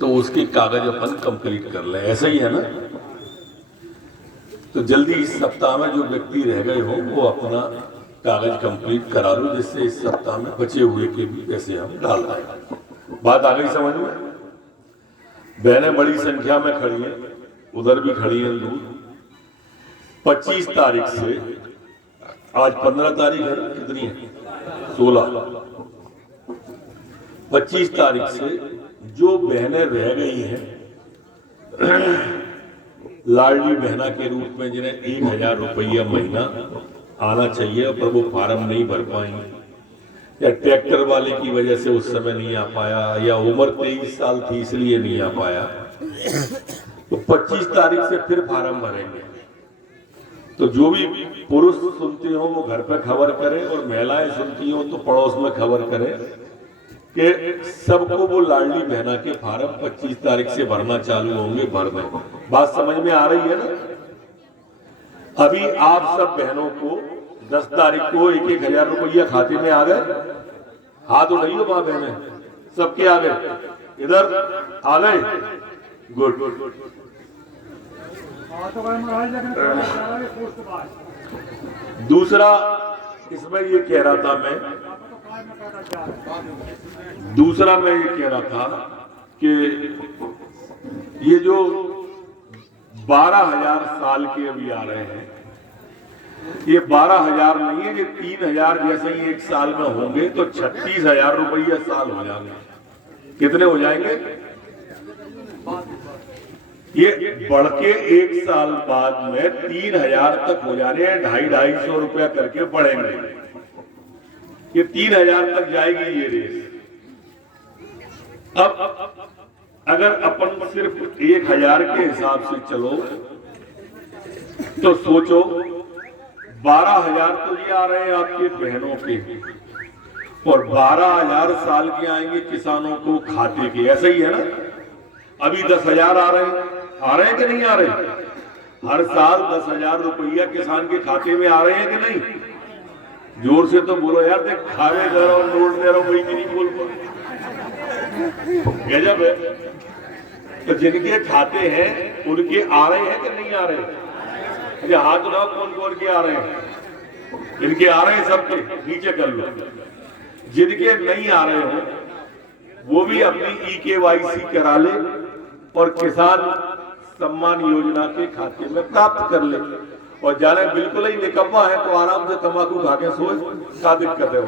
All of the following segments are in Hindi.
तो उसके कागज अपन कंप्लीट कर लें, ऐसा ही है ना। तो जल्दी इस सप्ताह में जो व्यक्ति रह गए हो वो अपना कागज कंप्लीट करा लो, जिससे इस सप्ताह में बचे हुए के भी पैसे हम डाल दें। बात आ गई समझ में? बहनें बड़ी संख्या में खड़ी हैं, उधर भी खड़ी हैं दूर। 25 तारीख से, आज 15 तारीख है, कितनी है? 16। 25 तारीख से जो बहनें रह गई हैं लाडली बहना के रूप में, जिन्हें 1000 रुपया महीना आना चाहिए पर वो फार्म नहीं भर पाएंगे, या ट्रैक्टर वाले की वजह से उस समय नहीं आ पाया, या उम्र 23 साल थी इसलिए नहीं आ पाया, तो 25 तारीख से फिर फार्म भरेंगे। तो जो भी पुरुष सुनते हो वो घर पर खबर करें, और महिलाएं सुनती हो तो पड़ोस में खबर करें कि सबको वो लाडली बहना के फार्म 25 तारीख से भरना चालू होंगे, भर दें। बात समझ में आ रही है ना? अभी आप सब बहनों को 10 तारीख को 1-1000 रुपया खाते में आ गए। हाथ उठाइए माँ बहने, सबके आ गए, इधर आ गए, गुड। दूसरा इसमें ये कह रहा था मैं, कि ये जो 12,000 साल के अभी आ रहे हैं, ये 12,000 नहीं है, ये 3,000 जैसे ही एक साल में होंगे तो 36,000 रुपया साल हो जाएंगे। कितने हो जाएंगे? ये बढ़ के एक साल बाद में 3,000 तक हो जाने हैं, 250-250 रुपया करके बढ़ेंगे। ये 3,000 तक जाएगी ये रेस। अब अगर अपन सिर्फ 1,000 के हिसाब से चलो तो सोचो 12,000 तो ये आ रहे हैं आपके बहनों के, और 12,000 साल के आएंगे किसानों को खाते के, ऐसा ही है ना। अभी 10,000 आ रहे हैं कि नहीं आ रहे? हर साल 10,000 रुपया किसान के खाते में आ रहे हैं कि नहीं? जोर से तो बोलो यार, देख खावे दे रहा हूं, नोट दे रहा हूं, वही नहीं बोल पा। गजब है। तो जिनके खाते हैं उनके आ रहे हैं कि नहीं आ रहे? अरे हाथ उठाओ, कौन कौन के आ रहे हैं? इनके आ रहे हैं सबके, नीचे कर लो। जिनके नहीं आ रहे हो वो भी अपनी EKYC करा ले और किसान सम्मान योजना के खाते में प्राप्त कर ले। और जाने बिल्कुल ही निकम्मा है तो आराम से तंबाकू खा के सोए, क्या दिक्कत है?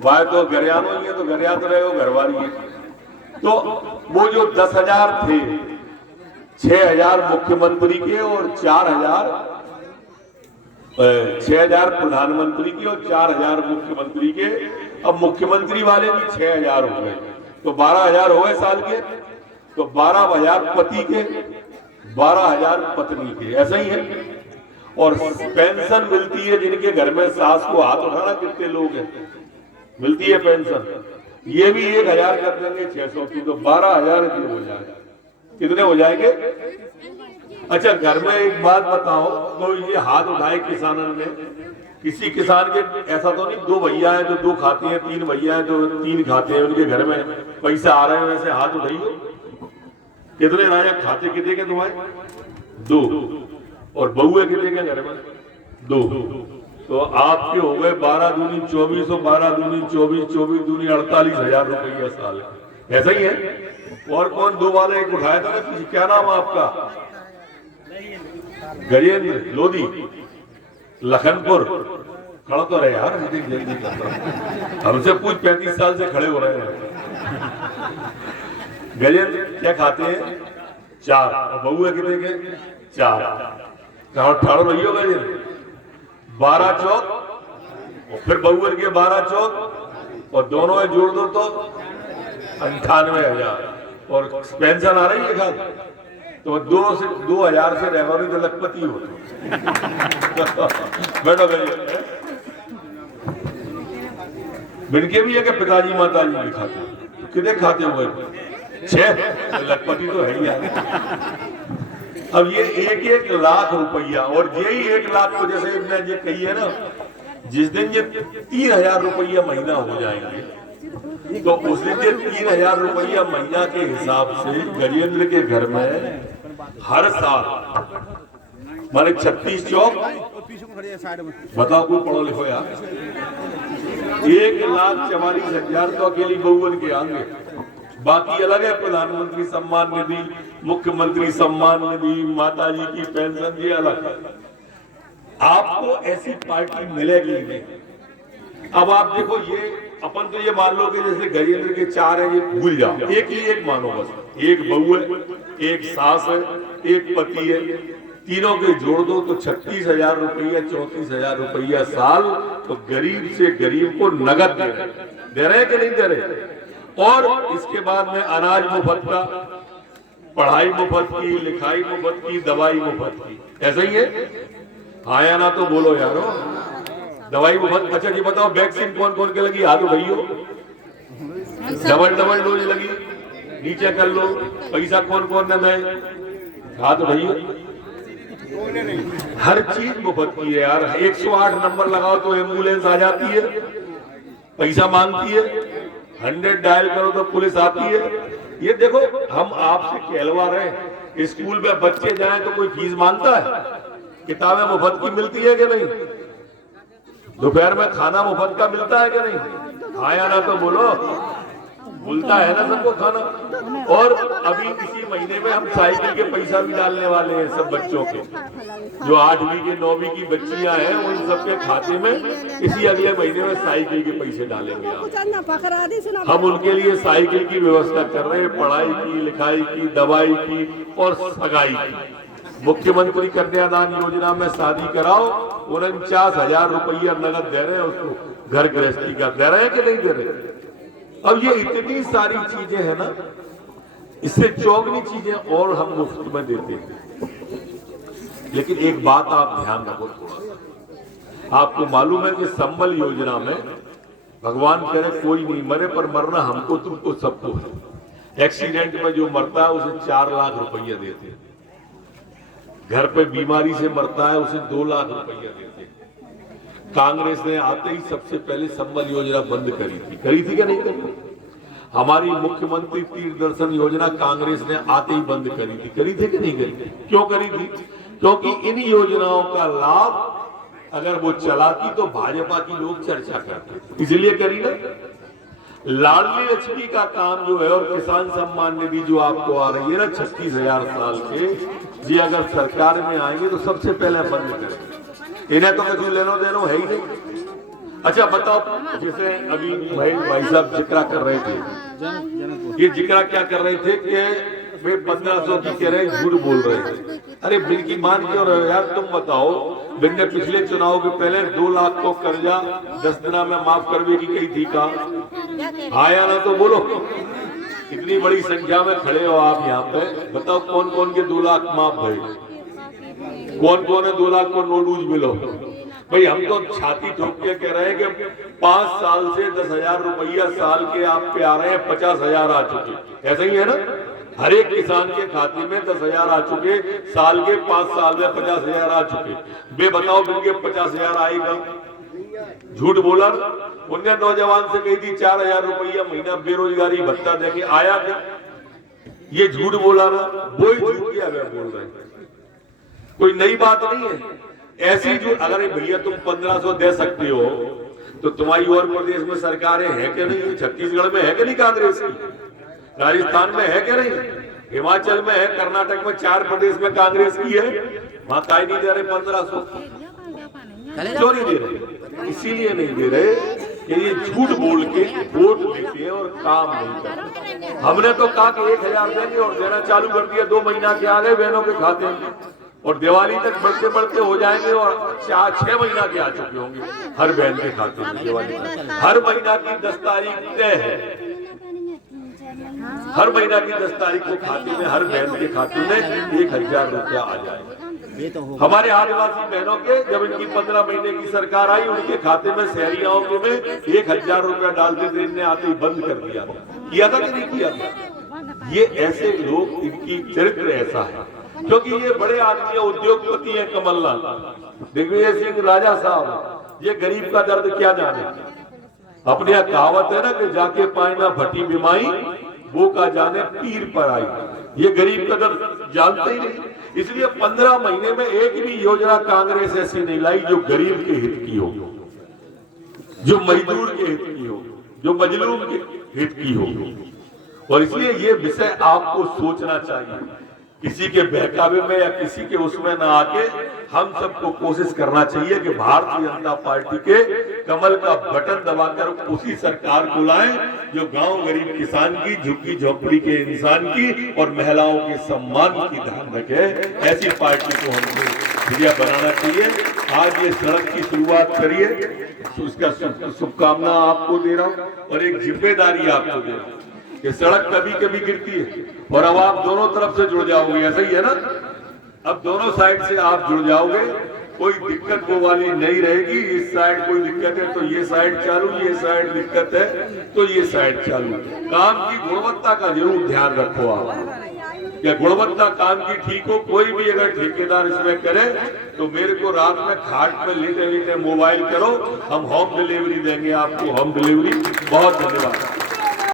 वाय तो गरियानो ही है, तो गरिया तो रहे हो, घरवाली है। तो वो जो 10,000 थे, 6,000 मुख्यमंत्री के और 6,000 प्रधानमंत्री के और 4,000 मुख्यमंत्री के। अब मुख्यमंत्री वाले भी 6,000 हो गए, तो 12,000 हो गए साल के। तो 12,000 पति के, 12,000 पत्नी के, ऐसा ही है। और पेंशन मिलती है जिनके घर में सास को, हाथ उठाना कितने लोग हैं, मिलती है पेंशन। ये भी 1,000 कर देंगे 600 की, तो 12,000 हो जाएगा। कितने हो जाएंगे? अच्छा घर में एक बात बताओ, तो ये हाथ उठाए किसानों में, किसी किसान के ऐसा तो नहीं 2 भैया हैं जो 2 खाते हैं, 3 भैया हैं जो 3 खाते हैं, उनके घर में पैसा आ रहे हैं, वैसे हाथ उठाइए। कितने राजा खाते कितने के तुम्हारे? 2। और बहुए कितने के घर में? 2। तो आपके हो गए 12 दूनी 24 और 12 दूनी 24, 24 दूनी 48,000 रुपया साल। ऐसा ही है। और कौन 2 वाले एक उठाया था ना, क्या नाम आपका? गजेंद्र लोधी, लखनपुर। खड़ा तो रहे यार, जल्दी करता। हमसे पूछ, 35 साल से खड़े हो रहे हैं। गजेंद्र क्या खाते हैं? 4। और बहुए कितने के? 4। कहा ठाड़ो नहीं होगा ये 12 चौक, और फिर बहुअर के 12 चौक, और दोनों में जोड़ दो तो 98,000। और पेंशन आ रही है खाद, तो 2,000 से रहवानी तो लखपति हो। बैठो बैठो। बिनके भी है कि पिताजी माताजी भी खाते? कितने खाते हुए? 6। लखपति तो है ही यार। अब ये 1-1 लाख रुपया, और यही 1 लाख को जैसे ये कही है ना, जिस दिन ये 3,000 रुपया महीना हो जाएंगे तो उस दिन के 3,000 रुपया महीना के हिसाब से गजेंद्र के घर में हर साल माने 36 चौक बताओ कोई पढ़ो लिखो यार 1,44,000 तो अकेली बहुवन के आएंगे। बाकी अलग है, प्रधानमंत्री सम्मान निधि, मुख्यमंत्री सम्मान निधि, माता जी की पेंशन, ये अलग है। आपको ऐसी पार्टी मिलेगी नहीं। अब आप देखो, ये अपन तो ये मान लो कि जैसे गजेंद्र के 4 है, ये भूल जाओ, एक ही एक मानो बस, एक बहू है, एक सास है, एक पति है, तीनों के जोड़ दो तो 36,000 रुपया, 34,000 रुपया साल तो गरीब से गरीब को नगद दे रहे हैं कि नहीं दे रहे। और इसके बाद में अनाज मुफ्त का, पढ़ाई मुफ्त की, लिखाई मुफ्त की, दवाई मुफ्त की, ऐसा ही है। हाँ या ना तो बोलो यारो, दवाई मुफ्त। अच्छा जी बताओ, वैक्सीन कौन कौन के लगी, हाथ उठाइयो। डबल डोज लगी, नीचे कर लो। पैसा कौन कौन ने, हाथ उठाइयो। हर चीज मुफ्त की है यार। 108 नंबर लगाओ तो एम्बुलेंस आ जाती है, पैसा मांगती है। 100 डायल करो तो पुलिस आती है। ये देखो, हम आपसे कहलवा रहे हैं, स्कूल में बच्चे जाएं तो कोई फीस मांगता है? किताबें मुफ्त की मिलती है कि नहीं? दोपहर में खाना मुफ्त का मिलता है कि नहीं? आया ना तो बोलो, मिलता है ना सबको खाना। और अभी इसी महीने में हम साइकिल के पैसा भी डालने वाले हैं सब बच्चों के, जो 8वीं के 9वीं की बच्चियां हैं उन सबके खाते में इसी अगले महीने में साइकिल के पैसे डालेंगे। हम उनके लिए साइकिल की व्यवस्था कर रहे हैं, पढ़ाई की, लिखाई की, दवाई की और सगाई की। मुख्यमंत्री कन्यादान योजना में शादी कराओ, 49,000 रुपया नगद दे रहे हैं, उसको घर गृहस्थी का दे रहे हैं कि नहीं दे रहे। अब ये इतनी सारी चीजें हैं ना, इससे चौगनी चीजें और हम मुफ्त में देते हैं। लेकिन एक बात आप ध्यान रखो थोड़ा सा, आपको मालूम है कि संबल योजना में भगवान करे कोई नहीं मरे, पर मरना हमको तुमको सबको है। एक्सीडेंट में जो मरता है उसे 4 लाख रुपया देते हैं, घर पे बीमारी से मरता है उसे 2 लाख रुपया देते हैं। कांग्रेस ने आते ही सबसे पहले संबल योजना बंद करी थी क्या नहीं करी? हमारी मुख्यमंत्री तीर्थ दर्शन योजना कांग्रेस ने आते ही बंद करी थी कि नहीं करी? क्यों करी थी? क्योंकि इन योजनाओं का लाभ अगर वो चलाती तो भाजपा की लोग चर्चा करते, इसलिए करी ना। लाडली लक्ष्मी का काम जो है और किसान सम्मान निधि जो आपको आ रही है ना 36,000 साल के, ये अगर सरकार में आएंगे तो सबसे पहले बंद करेंगे। इन्हें तो किसी लेनो देनो है ही नहीं। अच्छा बताओ, जैसे अभी भाई साहब जिक्र कर रहे थे, ये जिक्र क्या कर रहे थे कि वे 1500 की कह रहे झूठ बोल रहे थे। अरे बिल की मान क्यों रहे हो यार? तुम बताओ, बिल ने पिछले चुनाव के पहले 2 लाख को कर्जा 10 दिना में माफ करने की कही थी का? आया ना तो बोलो। इतनी बड़ी संख्या में खड़े हो आप यहाँ पे, बताओ कौन कौन के 2 लाख माफ भरे? कौन कौन है 2 लाख को नोटूज मिलो? भाई हम तो छाती ठोक के कह रहे हैं कि 5 साल से 10,000 रुपया साल के आप पे आ रहे हैं, 50,000 आ चुके। ऐसा ही है ना? हर एक किसान के खाते में 10,000 आ चुके, साल के 5 साल में 50,000 आ चुके। बे बताओ बिल के 50,000 आएगा? झूठ बोला। उनने नौजवान से कही थी 4,000 रुपया महीना बेरोजगारी भत्ता देंगे, आया क्या? ये झूठ बोला ना, वो ही झूठ किया बोल रहे हैं, कोई नई बात नहीं है। ऐसी जो अगर भैया तुम 1500 दे सकते हो तो तुम्हारी और प्रदेश में सरकारें हैं कि नहीं? छत्तीसगढ़ में है कि नहीं कांग्रेस की? राजस्थान में है कि नहीं? हिमाचल में है, कर्नाटक में 4 प्रदेश में कांग्रेस की है, वहां काहे नहीं दे रहे 1500? क्यों नहीं दे रहे? इसीलिए नहीं दे रहे कि ये झूठ बोल के वोट लेते हैं और काम नहीं करते। हमने तो कहा कि 1,000 देंगे और देना चालू कर दिया, 2 महीना के आ गए बहनों के खाते में, और दिवाली तक बढ़ते बढ़ते हो जाएंगे और 4-6 महीना के आ चुके होंगे हर बहन के खाते में। दिवाली हर महीना की 10 तारीख तय है, हर महीना की 10 तारीख को खाते में हर बहन के खाते में 1,000 रुपया आ जाएगा। हमारे आदिवासी बहनों के जब इनकी 15 महीने की सरकार आई, उनके खाते में शहरियाओं के में 1,000 रुपया डालते थे, इनने आते ही बंद कर दिया। किया था कि नहीं किया था? ये ऐसे लोग, इनकी चरित्र ऐसा है, क्योंकि ये बड़े आदमी उद्योगपति हैं। कमलनाथ, दिग्विजय सिंह राजा साहब, ये गरीब का दर्द क्या जाने। अपने यहाँ कहावत है ना कि जाके पायना भट्टी बिमाई वो का जाने पीर पर आई। ये गरीब कदर जानते ही नहीं, इसलिए 15 महीने में एक भी योजना कांग्रेस ऐसी नहीं लाई जो गरीब के हित की हो, जो मजदूर के हित की हो, जो मजलूम के हित की हो। और इसलिए ये विषय आपको सोचना चाहिए, किसी के बहकावे में या किसी के उसमें ना आके हम सबको कोशिश करना चाहिए कि भारतीय जनता पार्टी के कमल का बटन दबाकर उसी सरकार को लाएं जो गांव गरीब किसान की, झुग्गी झोपड़ी के इंसान की और महिलाओं के सम्मान की ध्यान रखे। ऐसी पार्टी को हमको जरिया बनाना चाहिए। आज ये सड़क की शुरुआत करिए, उसका शुभकामना आपको दे रहा हूं और एक जिम्मेदारी आपको दे रहा हूं। ये सड़क कभी कभी गिरती है और अब आप दोनों तरफ से जुड़ जाओगे, ऐसा ही है ना? अब दोनों साइड से आप जुड़ जाओगे, कोई दिक्कत वो वाली नहीं रहेगी। इस साइड कोई दिक्कत है तो ये साइड चालू, ये साइड दिक्कत है तो ये साइड चालू। काम की गुणवत्ता का जरूर ध्यान रखो आप, या गुणवत्ता काम की ठीक हो। कोई भी अगर ठेकेदार इसमें करे तो मेरे को रात में खाट में लेटे लेटे मोबाइल करो, हम होम डिलीवरी देंगे आपको, होम डिलीवरी। बहुत धन्यवाद।